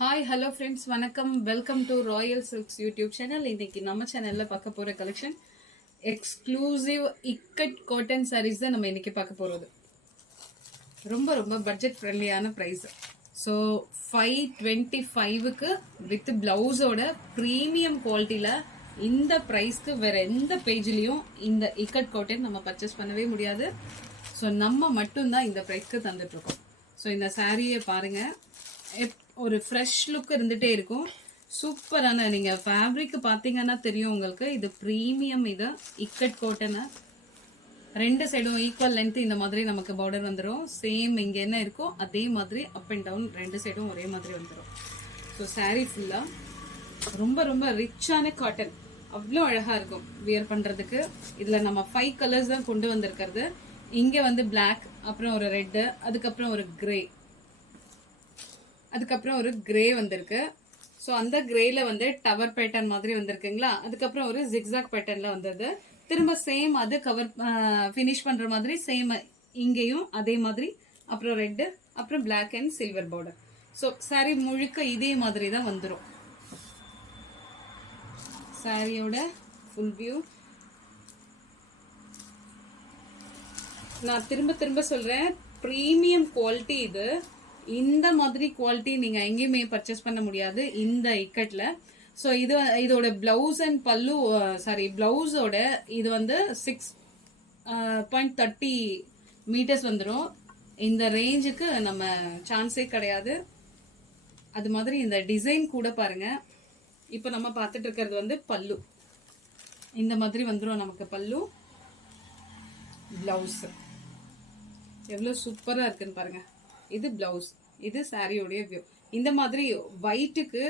Hi hello friends, வணக்கம். Welcome to Royal Silks YouTube channel. இன்னைக்கு நம்ம சேனலில் பார்க்க போகிற collection exclusive ikat cotton saris தான் நம்ம இன்னைக்கு பார்க்க போகிறது. ரொம்ப ரொம்ப பட்ஜெட் ஃப்ரெண்ட்லியான ப்ரைஸ். ஸோ 525க்கு வித் பிளவுஸோட ப்ரீமியம் குவாலிட்டியில் இந்த ப்ரைஸ்க்கு வேற எந்த பேஜ்லேயும் இந்த இக்கட் காட்டன் நம்ம பர்ச்சேஸ் பண்ணவே முடியாது. ஸோ நம்ம மட்டும்தான் இந்த ப்ரைஸ்க்கு தந்துட்டுருக்கோம். ஸோ இந்த சாரியை பாருங்கள், ஒரு ஃப்ரெஷ் லுக் இருந்துகிட்டே இருக்கும். சூப்பரான, நீங்கள் ஃபேப்ரிக் பார்த்தீங்கன்னா தெரியும் உங்களுக்கு, இது ப்ரீமியம். இது இக்கட் காட்டனு, ரெண்டு சைடும் ஈக்குவல் லென்த் இந்த மாதிரி நமக்கு பார்டர் வந்துடும். சேம் இங்கே என்ன இருக்கோ அதே மாதிரி அப் அண்ட் டவுன் ரெண்டு சைடும் ஒரே மாதிரி வந்துடும். ஸோ சாரீ ஃபுல்லாக ரொம்ப ரொம்ப ரிச்சான காட்டன், அவ்வளோ அழகாக இருக்கும் வியர் பண்ணுறதுக்கு. இதில் நம்ம 5 கலர்ஸ் தான் கொண்டு வந்திருக்கிறது. இங்கே வந்து பிளாக், அப்புறம் ஒரு ரெட்டு, அதுக்கப்புறம் ஒரு கிரே, அதுக்கப்புறம் ஒரு கிரே வந்திருக்கு. ஸோ அந்த கிரேல வந்து டவர் பேட்டர்ன் மாதிரி வந்திருக்குங்களா. அதுக்கப்புறம் ஒரு ஜிக்ஸாக் பேட்டர்ன்ல வந்தது. திரும்ப சேம் அது கவர் ஃபினிஷ் பண்ற மாதிரி சேம் இங்கேயும் அதே மாதிரி, அப்புறம் ரெட்டு, அப்புறம் black and silver border. So sari முழுக்க இதே மாதிரி தான் வந்துடும். சாரியோட ஃபுல் வியூ நான் திரும்ப திரும்ப சொல்றேன், ப்ரீமியம் குவாலிட்டி இது. இந்த மாதிரி குவாலிட்டி நீங்க எங்கேயுமே பர்ச்சேஸ் பண்ண முடியாது இந்த இக்கட்ல. ஸோ இதோட பிளவுஸ் அண்ட் பல்லு, சாரி பிளவுஸோட இது வந்து 6.30 மீட்டர்ஸ் வந்துடும். இந்த ரேஞ்சுக்கு நம்ம சான்ஸே கிடையாது. அது மாதிரி இந்த டிசைன் கூட பாருங்க. இப்போ நம்ம பார்த்துட்டு இருக்கிறது வந்து பல்லு, இந்த மாதிரி வந்துடும் நமக்கு பல்லு. பிளவுஸ் எவ்வளோ சூப்பராக இருக்குன்னு பாருங்க. இது பிளவுஸ், இது சாரியோடைய வியூ. இந்த மாதிரி ஒயிட்டுக்கு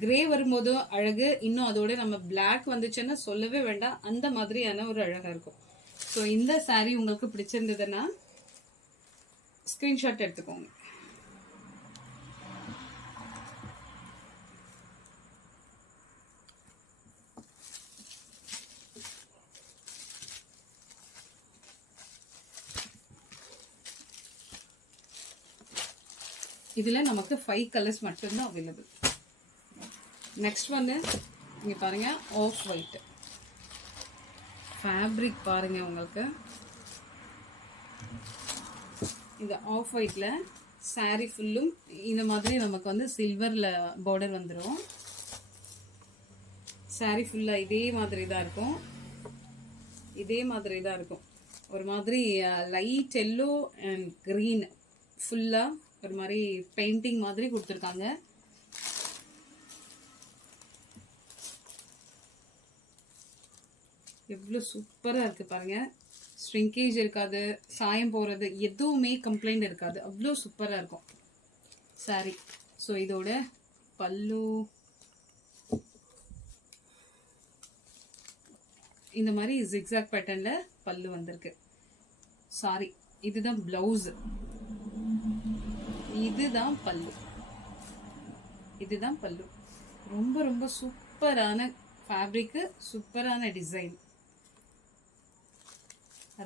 கிரே வரும்போதும் அழகு, இன்னும் அதோட நம்ம பிளாக் வந்துச்சுன்னா சொல்லவே வேண்டாம், அந்த மாதிரியான ஒரு அழகா இருக்கும். ஸோ இந்த சாரி உங்களுக்கு பிடிச்சிருந்ததுன்னா ஸ்கிரீன்ஷாட் எடுத்துக்கோங்க. இதில் நமக்கு 5 கலர்ஸ் மட்டும்தான் அவைலபிள். நெக்ஸ்ட் வந்து இங்கே பாருங்க, ஆஃப் ஒயிட் ஃபேப்ரிக் பாருங்க. உங்களுக்கு இந்த ஆஃப் ஒயிட்ல சாரி ஃபுல்லும் இந்த மாதிரி நமக்கு வந்து சில்வர்ல பார்டர் வந்துடும். சாரி ஃபுல்லா இதே மாதிரி தான் இருக்கும், இதே மாதிரி தான் இருக்கும். ஒரு மாதிரி லைட் எல்லோ அண்ட் கிரீன் ஃபுல்லா ஒரு மாதிரி பெயிண்டிங் மாதிரி கொடுத்துருக்காங்க. எவ்வளோ சூப்பராக இருக்கு பாருங்க. ஸ்ட்ரிங்கேஜ் இருக்காது, சாயம் போகிறது எதுவுமே கம்ப்ளைண்ட் இருக்காது, அவ்வளோ சூப்பராக இருக்கும் சாரி. ஸோ இதோட பல்லு இந்த மாதிரி ஜிக்ஸாக் பேட்டர்ன்ல பல்லு வந்திருக்கு. சாரி, இதுதான் பிளவுஸ், இதுதான் பல்லு, இதுதான் பல்லு. ரொம்ப ரொம்ப சூப்பரான ஃபேப்ரிக், சூப்பரான டிசைன்,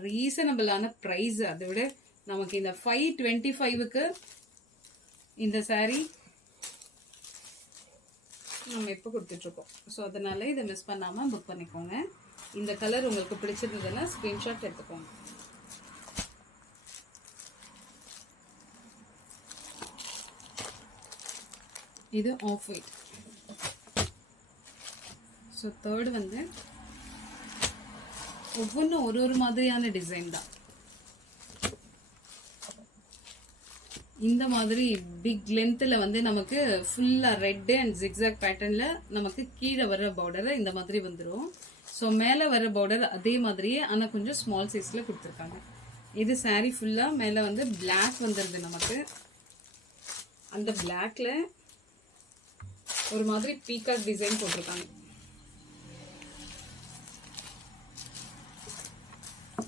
ரீசனபிளான ப்ரைஸ். அதை விட நமக்கு இந்த 525க்கு இந்த சாரி நம்ம இப்போ கொடுத்துட்ருக்கோம். ஸோ அதனால இதை மிஸ் பண்ணாமல் புக் பண்ணிக்கோங்க. இந்த கலர் உங்களுக்கு பிடிச்சிருந்ததுன்னா ஸ்க்ரீன்ஷாட் எடுத்துக்கோங்க. இது ஆஃப் ஒயிட். ஸோ தேர்ட் வந்து ஒவ்வொன்றும் ஒரு ஒரு மாதிரியான டிசைன் தான். இந்த மாதிரி பிக் லென்த்தில் வந்து நமக்கு ஃபுல்லாக ரெட் அண்ட் ஜிக்ஸாக் பேட்டர்னில் நமக்கு கீழே வர பார்டர் இந்த மாதிரி வந்துடும். ஸோ மேலே வர பார்டர் அதே மாதிரியே, ஆனால் கொஞ்சம் ஸ்மால் சைஸில் கொடுத்துருக்காங்க. இது சாரீ ஃபுல்லாக மேலே வந்து பிளாக் வந்துடுது நமக்கு. அந்த பிளாக்ல ஒரு மாதிரி பீகாக் டிசைன் போட்டிருக்காங்க.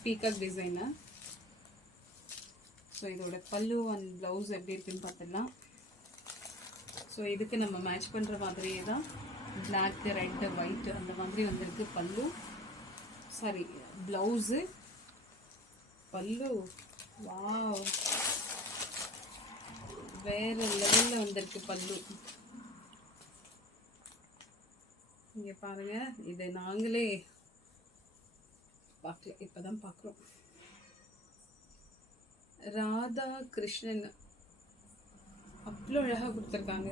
பீகாக் டிசைனா. ஸோ இதோட பல்லு அண்ட் பிளவுஸ் எப்படி இருக்குன்னு பார்த்துடலாம். ஸோ இதுக்கு நம்ம மேட்ச் பண்ணுற மாதிரியே தான் பிளாக், ரெட், ஒயிட் அந்த மாதிரி வந்திருக்கு பல்லு. Sorry blouse. பல்லு வாவ், வேற லெவலில் வந்திருக்கு. இருக்கு பல்லு. இங்க பாருங்க, இதை நாங்களே பார்க்கல, இப்பதான் பார்க்குறோம். ராதா கிருஷ்ணன் அவ்வளோ அழகாக கொடுத்துருக்காங்க.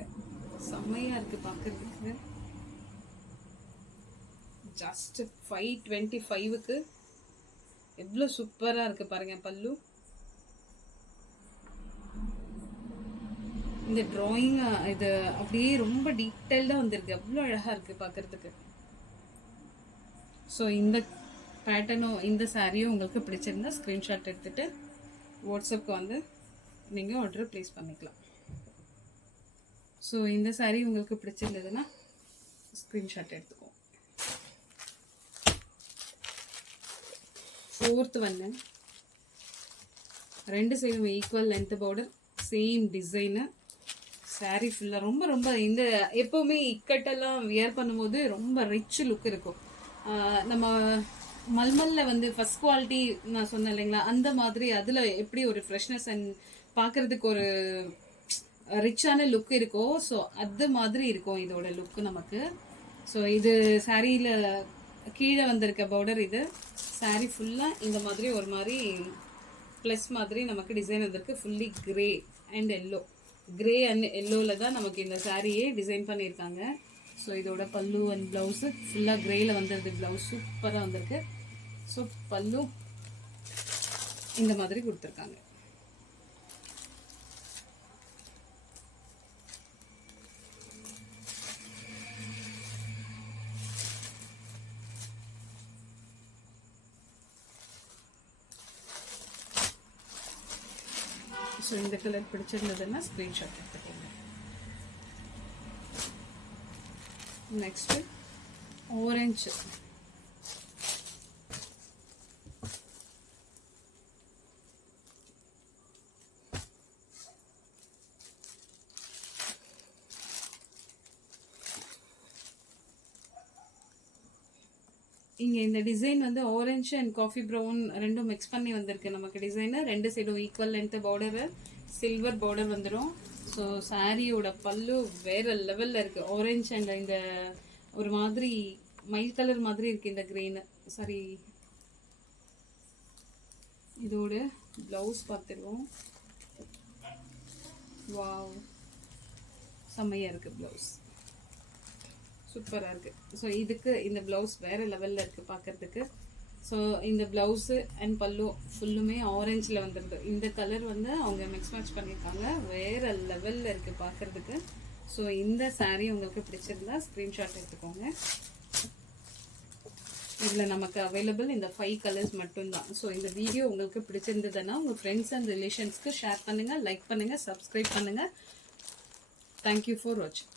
செம்மையா இருக்கு பார்க்கறதுக்கு. ஜஸ்ட் 525க்கு எவ்வளோ சூப்பராக இருக்கு பாருங்க பல்லு. இந்த டிராயிங் இது அப்படியே ரொம்ப டீட்டெயில்டாக வந்திருக்கு, அவ்வளோ அழகாக இருக்குது பார்க்குறதுக்கு. ஸோ இந்த பேட்டர்னும் இந்த சாரியும் உங்களுக்கு பிடிச்சிருந்தா ஸ்க்ரீன்ஷாட் எடுத்துகிட்டு வாட்ஸ்அப்புக்கு வந்து நீங்கள் ஆர்டர் ப்ளேஸ் பண்ணிக்கலாம். ஸோ இந்த சாரீ உங்களுக்கு பிடிச்சிருந்ததுன்னா ஸ்க்ரீன்ஷாட் எடுத்துக்கோ. 4th ஒன்று, 2 சைடும் equal length border, same design. Sari ஃபுல்லாக ரொம்ப ரொம்ப இந்த எப்போவுமே இக்கட்டெல்லாம் வியர் பண்ணும்போது ரொம்ப ரிச் லுக் இருக்கும். நம்ம மல்மல்ல வந்து ஃபர்ஸ்ட் குவாலிட்டி நான் சொன்னேன் இல்லைங்களா, அந்த மாதிரி அதில் எப்படி ஒரு ஃப்ரெஷ்னஸ் அண்ட் பார்க்குறதுக்கு ஒரு ரிச்சான லுக் இருக்கோ, ஸோ அது மாதிரி இருக்கும் இதோட லுக் நமக்கு. ஸோ இது சாரியில் கீழே வந்திருக்க பார்டர், இது சாரீ ஃபுல்லாக இந்த மாதிரி ஒரு மாதிரி ப்ளஸ் மாதிரி நமக்கு டிசைன் வந்திருக்கு. Fully grey and yellow, grey and எல்லோவில் தான் நமக்கு இந்த சாரியே டிசைன் பண்ணியிருக்காங்க. ஸோ இதோட பல்லு அண்ட் ப்ளவுஸு ஃபுல்லாக கிரேயில் வந்துடுது. ப்ளவுஸ் சூப்பராக வந்திருக்கு. ஸோ பல்லு இந்த மாதிரி கொடுத்துருக்காங்க. ஸோ இந்த கலர் பிடிச்சிருந்ததுன்னா ஸ்க்ரீன்ஷாட் எடுத்துக்கோங்க. Next orange. இங்கே இந்த டிசைன் வந்து ஆரஞ்சு அண்ட் காஃபி ப்ரௌன் ரெண்டும் மிக்ஸ் பண்ணி வந்திருக்கு நமக்கு டிசைனு. 2 சைடும் equal length border, silver border வந்துடும். ஸோ சாரியோட பல்லு வேற லெவலில் இருக்குது. ஆரஞ்சு அண்ட் இந்த ஒரு மாதிரி மயில் கலர் மாதிரி இருக்குது இந்த கிரீனு. சாரி, இதோட ப்ளவுஸ் பார்த்துருவோம். வாவ், செம்மையாக இருக்குது ப்ளவுஸ், சூப்பராக இருக்குது. ஸோ இதுக்கு இந்த ப்ளவுஸ் வேறு லெவலில் இருக்குது பார்க்குறதுக்கு. ஸோ இந்த ப்ளவுஸு அண்ட் பல்லு ஃபுல்லுமே ஆரஞ்சில் வந்துடுது. இந்த கலர் வந்து அவங்க மிக்ஸ் மேட்ச் பண்ணியிருக்காங்க, வேறு லெவலில் இருக்குது பார்க்குறதுக்கு. ஸோ இந்த சாரீ உங்களுக்கு பிடிச்சிருந்தா ஸ்க்ரீன்ஷாட் எடுத்துக்கோங்க. இதில் நமக்கு அவைலபிள் இந்த 5 கலர்ஸ் மட்டும்தான். ஸோ இந்த வீடியோ உங்களுக்கு பிடிச்சிருந்ததுன்னா உங்கள் ஃப்ரெண்ட்ஸ் அண்ட் ரிலேஷன்ஸ்க்கு ஷேர் பண்ணுங்கள், லைக் பண்ணுங்கள், சப்ஸ்கிரைப் பண்ணுங்கள். தேங்க்யூ ஃபார் வாட்சிங்.